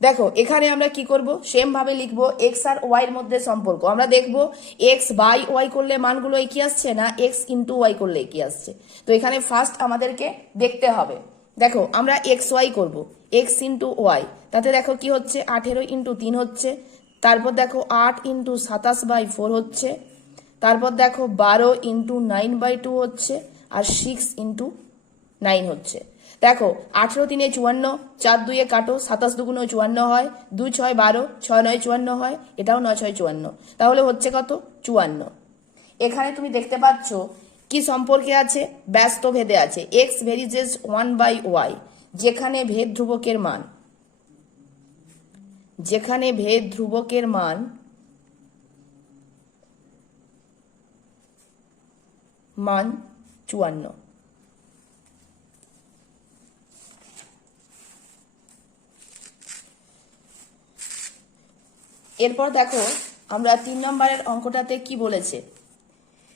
দেখো এখানে আমরা কি করব, সেম ভাবে লিখবো এক্স আর ওয়াই এর মধ্যে সম্পর্ক। আমরা দেখবো এক্স বাই ওয়াই করলে মানগুলো একই আসছে না এক্স ইন্টু ওয়াই করলে একই আসছে। তো এখানে ফার্স্ট আমাদেরকে দেখতে হবে, দেখো আমরা এক্স ওয়াই করবো, এক্স ইন্টু ওয়াই, তাতে দেখো কি হচ্ছে 18 ইন্টু 3 হচ্ছে, তারপর দেখো 8 ইন্টু 27/4 হচ্ছে, তারপর দেখো 12 ইন্টু 9/2 হচ্ছে, আর 6 ইন্টু 9 হচ্ছে। দেখো 18 3 54, 4 2 কাটো, 27 2 54 হয়, 2 6 12, 6 9 54 হয়, এটাও 9 6 54, তাহলে হচ্ছে কত 54। এখানে তুমি দেখতে পাচ্ছ কি সম্পর্কে আছে, ব্যস্ত ভেদে আছে, এক্স ভেরিজেস 1/y, যেখানে ভেদ ধ্রুবকের মান, যেখানে ভেদ ধ্রুবকের মান মান 54। এরপর দেখো আমরা 3 নম্বরের অঙ্কটাতে কি বলেছে,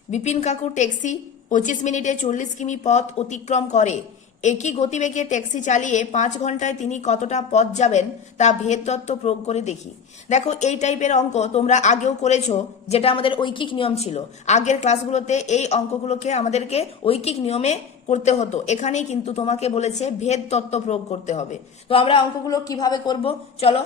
বিপিন কাকু ট্যাক্সি 25 মিনিটে 40 কিমি পথ অতিক্রম করে, একই গতিবেগে ট্যাক্সি চালিয়ে 5 ঘন্টায় তিনি কতটা পথ যাবেন তা ভেদ তত্ত্ব প্রয়োগ করে দেখি। দেখো এই টাইপের অঙ্ক তোমরা আগেও করেছো, যেটা আমাদের ঐকিক নিয়ম ছিল। আগের ক্লাসগুলোতে এই অঙ্কগুলোকে আমাদেরকে ঐকিক নিয়মে করতে হতো, এখানেই কিন্তু তোমাকে বলেছে ভেদ তত্ত্ব প্রয়োগ করতে হবে। তো আমরা অঙ্কগুলো কিভাবে করব, চলো।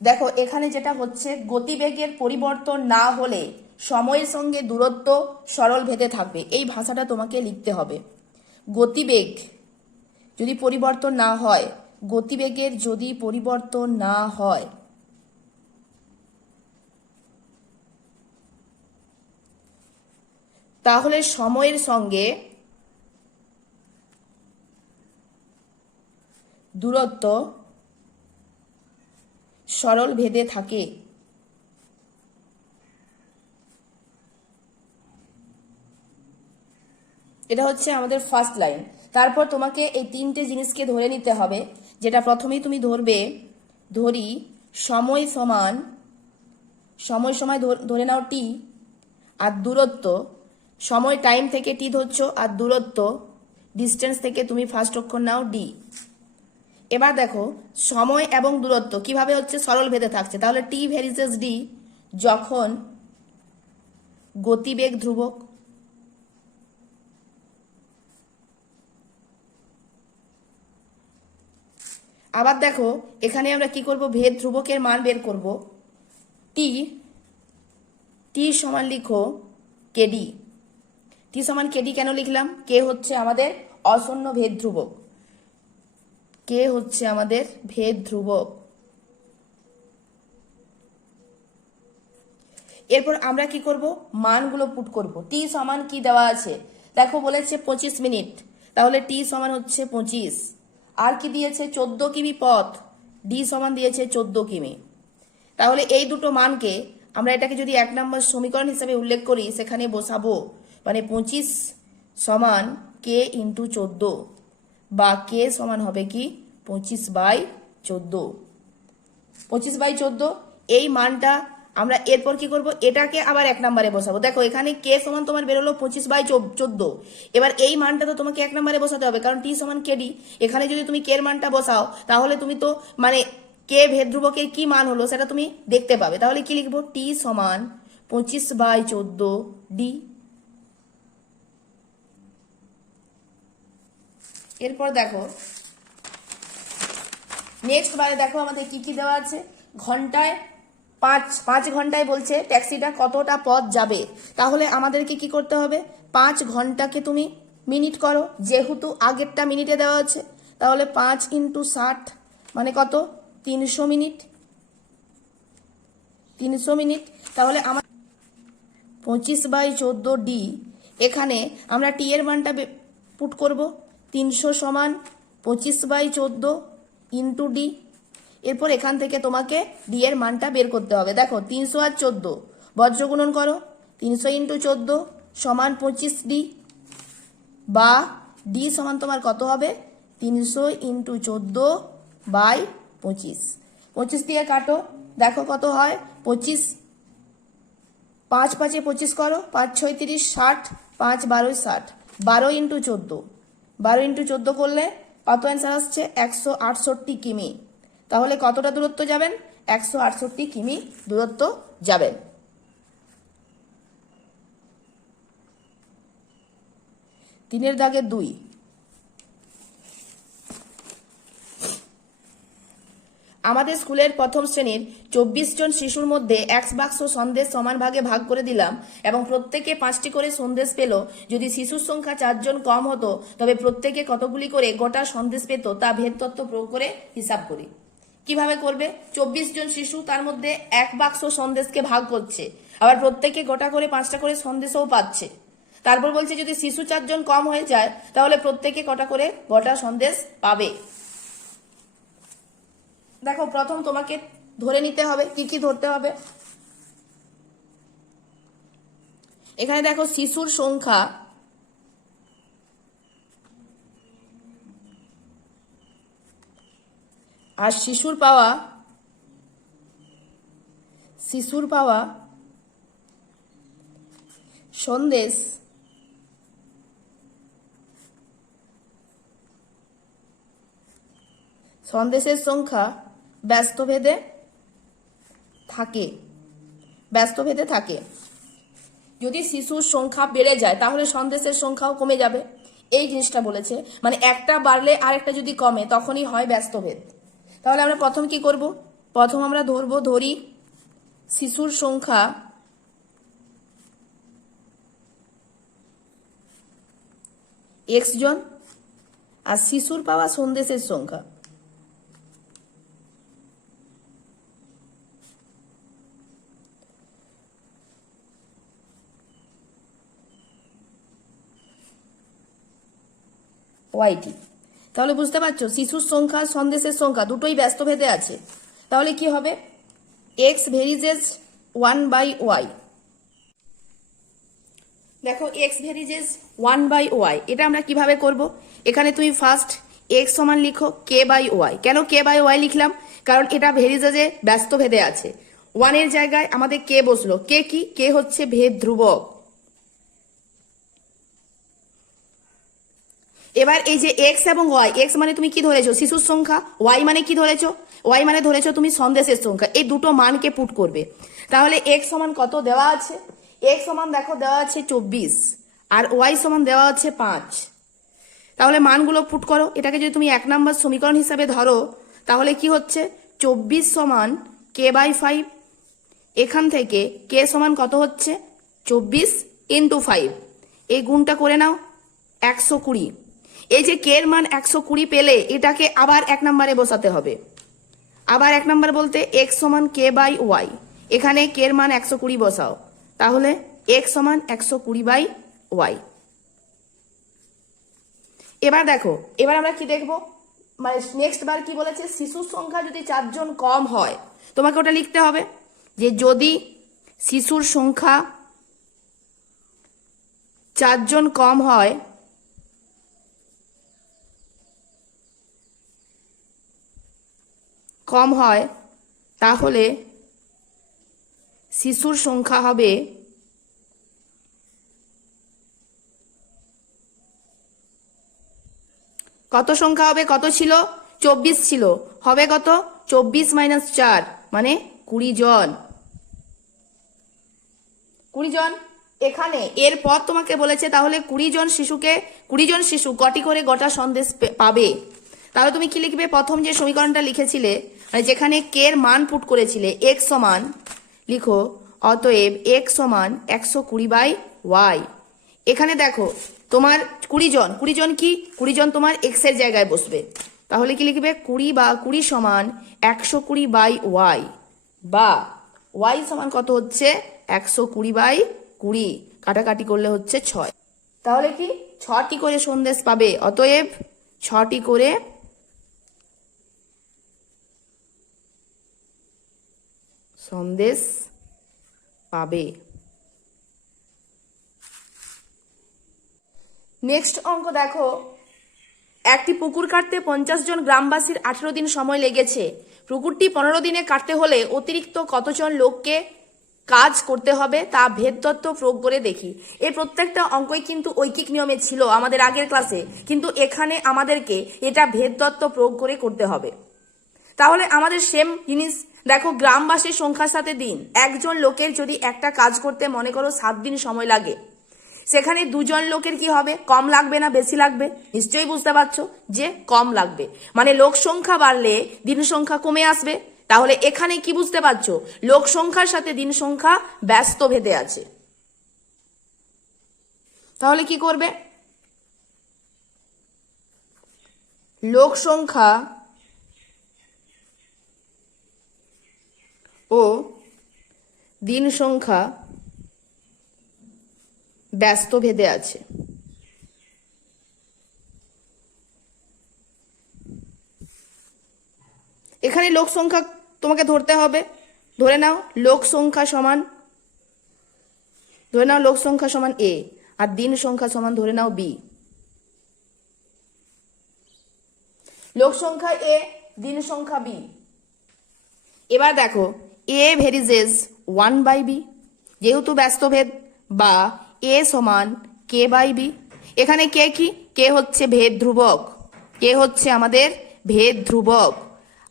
দেখো এখানে যেটা হচ্ছে, গতিবেগের পরিবর্তন না হলে সময়ের সঙ্গে দূরত্ব সরল ভেদে থাকবে, এই ভাষাটা তোমাকে লিখতে হবে। গতিবেগ যদি পরিবর্তন না হয়, গতিবেগের যদি পরিবর্তন না হয় তাহলে সময়ের সঙ্গে দূরত্ব সরল ভেদে থাকে। এটা হচ্ছে আমাদের ফার্স্ট লাইন। তারপর তোমাকে এই তিনটে জিনিসকে ধরে নিতে হবে, যেটা প্রথমেই তুমি ধরবে, ধরি সময় সমান, সময় সময় ধরে নাও টি, আর দূরত্ব, সময় টাইম থেকে টি ধরছো, আর দূরত্ব ডিস্টেন্স থেকে তুমি ফার্স্ট অক্ষর নাও ডি। এবার দেখো সময় এবং দূরত্ব কিভাবে হচ্ছে সরল ভেদে থাকছে, তাহলে টি ভেরিসেস ডি যখন গতিবেগ ধ্রুবক, আবার দেখো এখানে আমরা কি করব, ভেদ ধ্রুবকের মান বের করব, টি, টি সমান লিখো কেডি। টি সমান কেডি কেন লিখলাম, কে হচ্ছে আমাদের অশূন্য ভেদ ধ্রুবক, কে হচ্ছে আমাদের ভেদ ধ্রুবক। এরপর আমরা কি করব, মানগুলো পুট করব। টি সমান কি দেওয়া আছে, দেখো বলেছে 25 মিনিট, তাহলে টি সমান হচ্ছে 25। আর কি দিয়েছে 14 কিমি পথ, ডি সমান দিয়েছে 14 কিমি। তাহলে এই দুটো মানকে আমরা এটাকে যদি 1 নম্বর সমীকরণ হিসেবে উল্লেখ করি, সেখানে বসাবো, মানে 25 সমান কে ইন্টু 14, বা কে সমান হবে কি 25/14, 25/14। এই মানটা আমরা এরপর কি করব, এটাকে আবার 1 নম্বরে বসাবো। দেখো এখানে কে সমান তোমার বেরোলো 25/14, এবার এই মানটা তো তোমাকে 1 নম্বরে বসাতে হবে, কারণ টি সমান কেডি। এখানে যদি তুমি কে এর মানটা বসাও, তাহলে তুমি তো মানে কে ভেদ ধ্রুবকের কি মান হলো সেটা তুমি দেখতে পাবে। তাহলে কি লিখবো, টি সমান 25/14 ডি। এরপর দেখো নেক্সট বারে দেখো আমাদের কি কি দেওয়া আছে, ঘন্টায় 5 ঘন্টায় বলছে ট্যাক্সিটা কতটা পথ যাবে, তাহলে আমাদেরকে কি করতে হবে, 5 ঘন্টাকে তুমি মিনিট করো, যেহেতু আগেরটা মিনিটে দেওয়া আছে, তাহলে 5 ইন্টু 60 মানে কত 300 মিনিট, 300 মিনিট। তাহলে আমার 25/14 ডি, এখানে আমরা টি এর মানটা পুট করব, 300 সমান 25/14 ইন্টু ডি। এরপর এখান থেকে তোমাকে ডি এর মানটা বের করতে হবে। দেখো 300 আর 14 বজ্রগুণন করো, 300 ইন্টু 14 সমান 25 ডি, বা ডি সমান তোমার কত হবে 300 ইন্টু 14/25। 25 দিয়ে কাটো, দেখো কত হয় 25 5 5 25 করো, 5 6 30 60, 5 12 60, 12 ইন্টু 14, 12 ইন্টু 14 করলে কত অ্যান্সার আসছে? 168 কিমি। তাহলে কতটা দূরত্ব যাবেন? 168 কিমি দূরত্ব যাবেন। তিনের দাগে 2। আমাদের স্কুলের প্রথম শ্রেণীর 24 জন শিশুর মধ্যে 1 বাক্স সন্দেশ সমান ভাগে ভাগ করে দিলাম এবং প্রত্যেকে 5টি করে সন্দেশ পেল। যদি শিশুর সংখ্যা 4 জন কম হতো তবে প্রত্যেকে কতগুলি করে গোটা সন্দেশ পেত তা ভেদ তত্ত্ব প্রয়োগ করে হিসাব করি। কিভাবে করবে? 24 জন শিশু, তার মধ্যে 1 বাক্স সন্দেশকে ভাগ করছে, আবার প্রত্যেকে গোটা করে 5টা করে সন্দেশও পাচ্ছে। তারপর বলছে যদি শিশু 4 জন কম হয়ে যায় তাহলে প্রত্যেকে কটা করে গোটা সন্দেশ পাবে। দেখো, প্রথম তোমাকে ধরে নিতে হবে। কি কি ধরতে হবে? এখানে দেখো শিশুর সংখ্যা আর শিশুর পাওয়া সন্দেশ সন্দেশের সংখ্যা ব্যস্তভেদে থাকে। যদি শিশুর সংখ্যা বেড়ে যায় তাহলে সন্দেশের সংখ্যাও কমে যাবে, এই জিনিসটা বলেছে। মানে একটা বাড়লে আরেকটা যদি কমে তখনই হয় ব্যস্তভেদ। তাহলে আমরা প্রথম কি করব? প্রথম আমরা ধরি শিশুর সংখ্যা x জন আর শিশুর পাওয়া সন্দেশের সংখ্যা y_t। তাহলে বুঝতে পারছো শিশুর সংখ্যা সন্দেশের সংখ্যা দুটোই ব্যস্তভেদে আছে। তাহলে কি হবে? x ভেরিজেস 1/y। দেখো x ভেরিজেস 1/y, এটা আমরা কিভাবে করব? এখানে তুমি ফার্স্ট x সমান লিখো k/y। কেন k/y লিখলাম? কারণ এটা ভেরিজেসে ব্যস্তভেদে আছে। 1 এর জায়গায় আমাদের k বসলো। k কি? k হচ্ছে ভেদ ধ্রুবক। এবার এই যে x এবং y, x মানে তুমি কি ধরেছো? শিশুর সংখ্যা। y মানে কি ধরেছো? y মানে ধরেছো তুমি সন্দেশের সংখ্যা। এই দুটো মানকে পুট করবে। তাহলে x সমান কত দেওয়া আছে? x সমান দেখো দেওয়া আছে 24 আর y সমান দেওয়া আছে 5। তাহলে মানগুলো পুট করো। এটাকে যদি তুমি 1 নম্বর সমীকরণ হিসাবে ধরো তাহলে কি হচ্ছে? 24 সমান k/5। এখান থেকে k সমান কত হচ্ছে? 24 ইন্টু 5। এই গুণটা করে নাও, 120। এই যে কে এর মান 120 পেলে এটাকে আবার 1 নম্বরে বসাতে হবে। আবার 1 নম্বর বলতে x সমান k/y। এখানে কে এর মান 120 বসাও, তাহলে x সমান 120/y। এবার দেখো, এবার আমরা কি দেখব? মানে নেক্সট বার কি বলেছে? শিশুর সংখ্যা যদি 4 জন কম হয় তোমাকে ওটা লিখতে হবে যে যদি শিশুর সংখ্যা 4 জন কম হয় তাহলে শিশুর সংখ্যা হবে কত? সংখ্যা হবে কত ছিল? 24 ছিল, হবে কত? 24 - 4 মানে 20 জন। 20 জন। এখানে এরপর তোমাকে বলেছে তাহলে 20 জন শিশু কটি করে গোটা সন্দেশ পাবে। তাহলে তুমি কি লিখবে? প্রথম যে সমীকরণটা লিখেছিলে মানে যেখানে কে এর মান পুট করেছিলে x সমান লিখো অতএব x সমান 120/y। এখানে দেখো তোমার 20 জন কি? 20 জন তোমার x এর জায়গায় বসবে। তাহলে কি লিখবে? 20 সমান 120/y বা y সমান কত হচ্ছে? 120/20। কাটাকাটি করলে হচ্ছে 6। তাহলে কি 6টি করে সন্দেশ পাবে। অতএব 6টি করে সন্দেশ পাবে। নেক্সট অঙ্ক দেখো, একটি পুকুর কাটতে 50 জন গ্রামবাসীর 18 দিন সময় লেগেছে। পুকুরটি 15 দিনে কাটতে হলে অতিরিক্ত কতজন লোককে কাজ করতে হবে তা ভেদতত্ত্ব প্রয়োগ করে দেখি। এর প্রত্যেকটা অঙ্কই কিন্তু ঐকিক নিয়মে ছিল আমাদের আগের ক্লাসে, কিন্তু এখানে আমাদেরকে এটা ভেদতত্ত্ব প্রয়োগ করে করতে হবে। তাহলে আমাদের সেম জিনিস দেখো, গ্রামবাসীর সংখ্যার সাথে দিন। একজন লোকের যদি একটা কাজ করতে মনে করো 7 দিন সময় লাগে, সেখানে দুজন লোকের কি হবে? কম লাগবে না বেশি লাগবে? নিশ্চয়ই বুঝতে পারছো যে কম লাগবে, মানে লোক সংখ্যা বাড়লে দিন সংখ্যা কমে আসবে। তাহলে এখানে কি বুঝতে পারছো? লোক সংখ্যার সাথে দিন সংখ্যা ব্যস্ত ভেদে আছে। তাহলে কি করবে? লোক সংখ্যা ও দিন সংখ্যা ব্যস্ত ভেদে আছে। এখানে লোক সংখ্যা তোমাকে ধরতে হবে। ধরে নাও লোক সংখ্যা সমান, ধরে নাও লোক সংখ্যা সমান এ, আর দিন সংখ্যা সমান ধরে নাও বি। লোক সংখ্যা এ, দিন সংখ্যা বি। এবার দেখো এ ভেরিজেস 1/b, যেহেতু ব্যস্তভেদ, বা এ সমান কে বাই বি। এখানে কে কি? কে হচ্ছে ভেদ ধ্রুবক, কে হচ্ছে আমাদের ভেদ ধ্রুবক।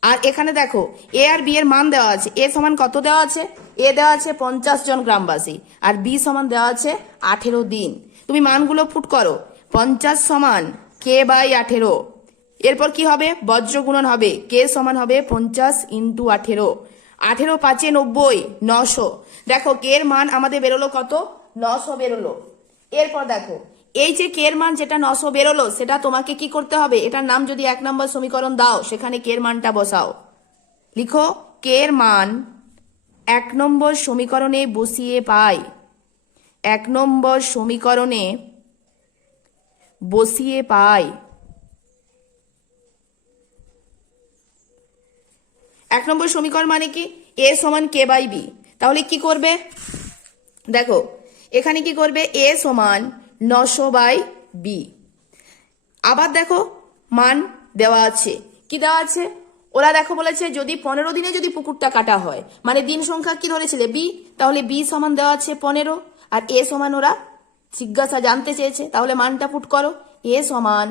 আর এখানে দেখো এ আর বি এর মান দেওয়া আছে। এ সমান কত দেওয়া আছে? এ দেওয়া আছে 50 জন গ্রামবাসী, আর বি সমান দেওয়া আছে 18 দিন। তুমি মানগুলো পুট করো। 50 সমান কে বাই 18, এরপর কি হবে? বজ্র গুণন হবে, কে সমান হবে 50 ইন্টু 18, 18 5 90, 900। দেখো কে এর মান আমাদের বেরোলো কত? 900 বেরোলো। এরপর দেখো এই যে কে এর মান যেটা 900 বেরোলো, সেটা তোমাকে কি করতে হবে? এটার নাম যদি 1 নম্বর সমীকরণ দাও, সেখানে কে এর মানটা বসাও। লিখো কে এর মান 1 নম্বর সমীকরণে বসিয়ে পাই, 1 নম্বর সমীকরণে বসিয়ে পাই। 1 নম্বর সমীকরণ মানে কি? এ সমান কে বাই বি। তাহলে কি করবে? দেখো এখানে কি করবে? এ সমান 900 বাই বি। আবার দেখো মান দেওয়া আছে, কি দেওয়া আছে? ওরা দেখো বলেছে যদি 15 দিনে যদি পুকুরটা কাটা হয়, মানে দিন সংখ্যা কি ধরেছিলে? বি। তাহলে বি সমান দেওয়া আছে 15, আর এ সমান ওরা জিজ্ঞাসা জানতে চেয়েছে। তাহলে মানটা পুট করো। এ সমান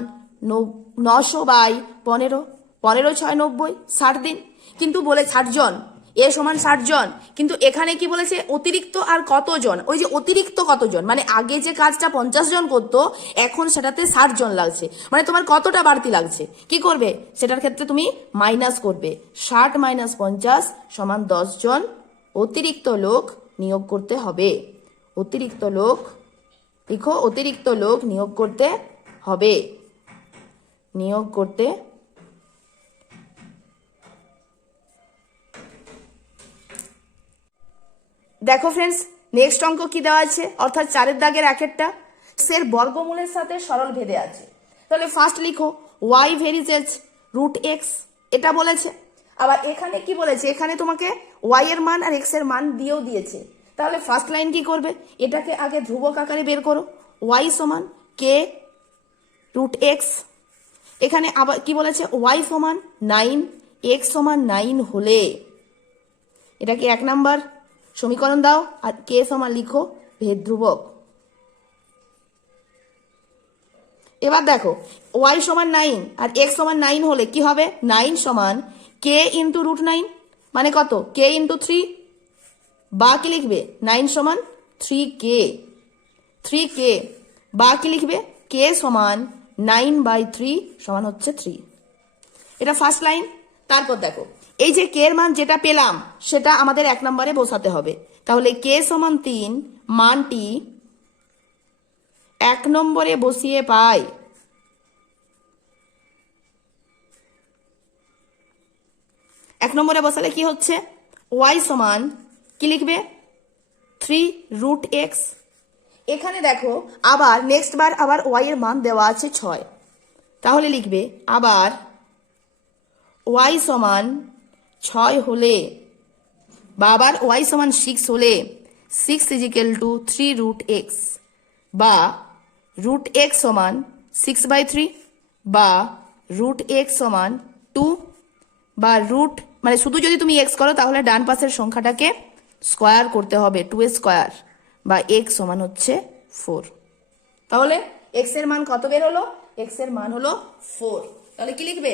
900 বাই 15, 15 6 90, 60 দিন। কিন্তু বলে 60 জন, এ সমান 60 জন, কিন্তু এখানে কি বলেছে? অতিরিক্ত আর কতজন? ওই যে অতিরিক্ত কতজন, মানে আগে যে কাজটা 50 জন করতো, এখন সেটাতে 60 জন লাগছে, মানে তোমার কতটা বাড়তি লাগছে? কি করবে? সেটার ক্ষেত্রে তুমি মাইনাস করবে। 60 মাইনাস 50 সমান 10 জন অতিরিক্ত লোক নিয়োগ করতে হবে। অতিরিক্ত লোক লিখো, অতিরিক্ত লোক নিয়োগ করতে হবে, নিয়োগ করতে। দেখো ফ্রেন্ডস, নেক্সট অঙ্ক কি দেওয়া আছে? অর্থাৎ 4 দাগের একেরটা এর বর্গমূলের সাথে সরল ভেদে আছে। তাহলে ফার্স্ট লিখো y ভেরিজেস রুট এক্স, এটা বলেছে। আবার এখানে কি বলেছে? এখানে তোমাকে y এর মান আর x এর মান দিয়েও দিয়েছে। তাহলে ফার্স্ট লাইন কি করবে? এটাকে আগে ধ্রুবক আকারে বের করো। y সমান কে রুট এক্স। এখানে আবার কি বলেছে? y সমান 9, x সমান 9 হলে এটাকে 1 নাম্বার সমীকরণ দাও, আর কে সমান লিখো ভেদ ধ্রুবক। এবার দেখো y সমান 9 আর x সমান 9 হলে কি হবে? 9 সমান কে ইন্টু রুট 9, মানে কত? কে ইন্টু 3, বা কি লিখবে? 9 সমান 3k, 3k, বা কি লিখবে? কে সমান 9/3 সমান হচ্ছে 3। এটা ফার্স্ট লাইন। তারপর দেখো এই যে কে এর মান যেটা পেলাম, সেটা আমাদের 1 নম্বরে বসাতে হবে। তাহলে কে সমান 3 মানটি 1 নম্বরে বসিয়ে পাই। এক নম্বরে বসালে কি হচ্ছে? y সমান কি লিখবে? 3 রুট এক্স। এখানে দেখো আবার নেক্সট বার আবার y এর মান দেওয়া আছে 6, তাহলে লিখবে আবার y সমান 6 হলে, বা আবার y সমান 6 হলে 6 ইজিক্যাল টু 3 রুট এক্স, বা রুট এক্স সমান 6/3, বা রুট এক্স সমান 2, বা রুট, মানে শুধু যদি তুমি এক্স করো তাহলে ডান পাশের সংখ্যাটাকে স্কোয়ার করতে হবে, 2 স্কোয়ার বা x সমান হচ্ছে 4। তাহলে x এর মান কত বের হলো? x এর মান হলো 4। তাহলে কি লিখবে?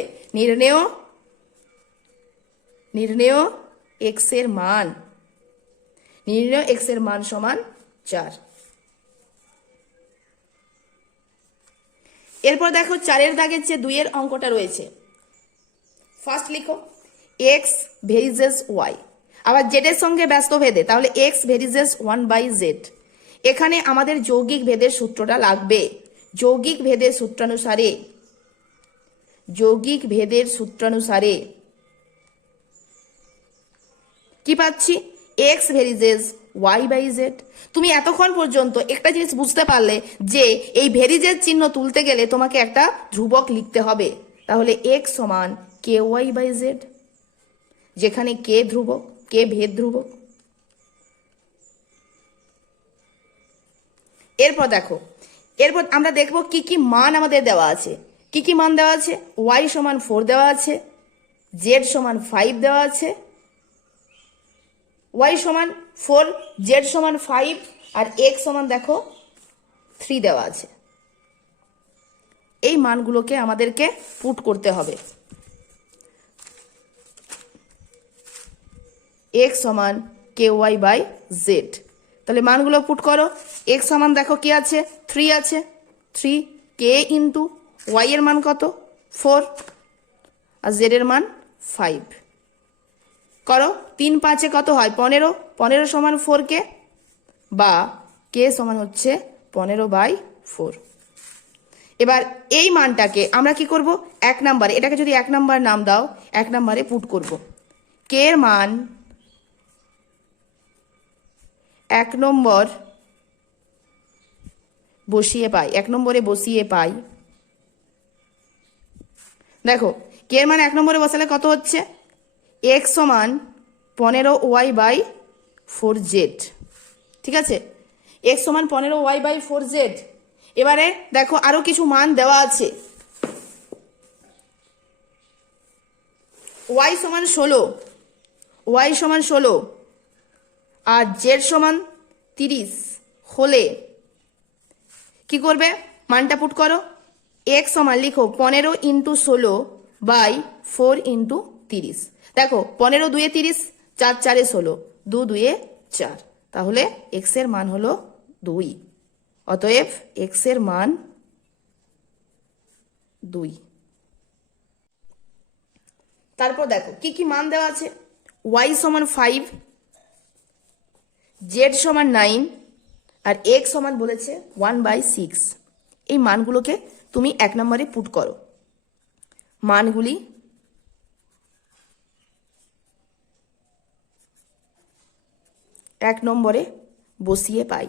নির্ণেয় x এর মান, নির্ণেয় x এর মান সমান 4। এরপর দেখো 4 দাগের যে 2 এর অঙ্কটা রয়েছে। ফার্স্ট লিখো x ভেরিজেস y, আবার z এর সঙ্গে ব্যস্ত ভেদে, তাহলে x ভেরিজেস 1/z। এখানে আমাদের যৌগিক ভেদের সূত্রটা লাগবে। যৌগিক ভেদের সূত্রানুসারে কি পাচ্ছি? x ভেরিজেস y/z। তুমি এতক্ষণ পর্যন্ত একটা জিনিস বুঝতে পারলে যে এই ভেরিজের চিহ্ন তুলতে গেলে তোমাকে একটা ধ্রুবক লিখতে হবে। তাহলে x সমান ky/z, যেখানে k ধ্রুবক, k ভেদ ধ্রুবক। এরপর দেখো, এরপর আমরা দেখব কি কি মান আমাদের দেওয়া আছে। কি কি মান দেওয়া আছে? y সমান 4 দেওয়া আছে, z সমান 5 দেওয়া আছে, y সমান 4, z সমান 5 আর x সমান দেখো 3 দেওয়া আছে। এই মানগুলোকে আমাদেরকে পুট করতে হবে। x সমান ky/z, তাহলে মানগুলো পুট করো। x সমান দেখো কি আছে? 3 আছে, 3 k ইন্টু y এর মান কত? 4 আর z এর মান 5 করো। 3 5 কত হয়? 15, 15 সমান 4k বা k সমান হচ্ছে 15/4। এবার এই মানটাকে আমরা কি করব? 1 নম্বরে, এটাকে যদি 1 নম্বর নাম দাও, 1 নম্বরে পুট করব। k এর মান 1 নম্বর বসিয়ে পাই, 1 নম্বরে বসিয়ে পাই। দেখো k এর মান 1 নম্বরে বসালে কত হচ্ছে? x সমান 15y/4z। ঠিক আছে, x সমান 15y/4z। এবারে দেখো আরো কিছু মান দেওয়া আছে। y সমান 16 আর z সমান 30 হলে কি করবে? মানটা পুট করো। x সমান লিখো 15 × 16/4 × 30। দেখো 15 2 এ 30, 4 4 এ 16, 2 2 এ 4, তাহলে x এর মান হলো 2। অতএব x এর মান 2। তারপর দেখো কি কি মান দেওয়া আছে। y সমান 5, z সমান 9 আর x সমান বলেছে 1/6। এই মানগুলোকে তুমি 1 নম্বরে পুট করো। মানগুলি এক নম্বরে বসিয়ে পাই।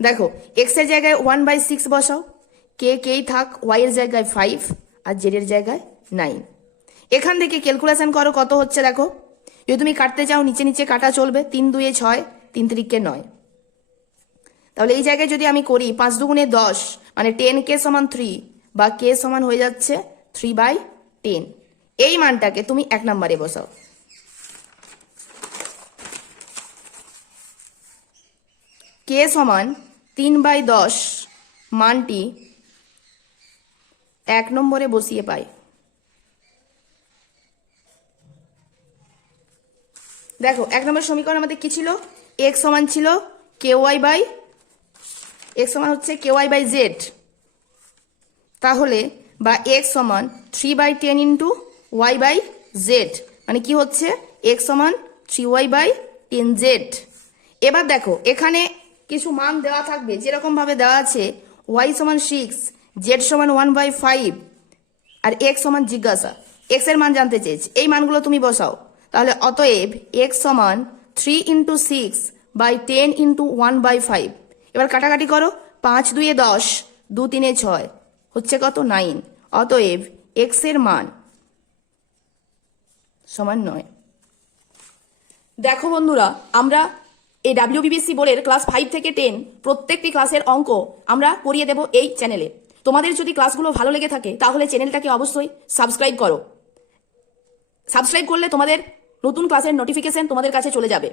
দেখো x এর জায়গায় 1/6 বসাও, কেই থাক, y এর জায়গায় 5 আর z এর জায়গায় 9। এখান থেকে ক্যালকুলেশন করো কত হচ্ছে। দেখো যদি তুমি কাটতে চাও নিচে নিচে কাটা চলবে। 3 2 এ 6, 3 3 9। তাহলে এই জায়গায় যদি আমি করি 5 2 10, মানে 10k সমান 3 বা k সমান হয়ে যাচ্ছে 3/10। এই মানটাকে তুমি 1 নম্বরে বসাও। k সমান 3/10 মানটি 1 নম্বরে বসিয়ে পাই। দেখো 1 নম্বর সমীকরণ আমাদের কি ছিল? x সমান ছিল x সমান হচ্ছে ky/z, তাহলে বা x সমান 3/10 × y/z, মানে কি হচ্ছে? x সমান 3y/10z। এবার দেখো এখানে কিছু মান দেওয়া থাকবে, যেরকম ভাবে দেওয়া আছে y সমান 6, z সমান 1/5 আর x সমান জিজ্ঞাসা, x এর মান জানতে চেয়েছে। এই মানগুলো তুমি বসাও। তাহলে অতএব x সমান 3 × 6/10 × 1/5। এবার কাটাকাটি করো। 5 2 এ 10, 2 3 এ 6, হচ্ছে কত? 9। অতএব x এর মান সমান 9। দেখো বন্ধুরা, আমরা এই WBBSC বোর্ডের ক্লাস 5 থেকে 10 প্রত্যেকটি ক্লাসের অঙ্ক আমরা করিয়ে দেব এই চ্যানেলে। তোমাদের যদি ক্লাসগুলো ভালো লেগে থাকে তাহলে চ্যানেলটাকে অবশ্যই সাবস্ক্রাইব করো। সাবস্ক্রাইব করলে তোমাদের নতুন ক্লাসের নোটিফিকেশন তোমাদের কাছে চলে যাবে।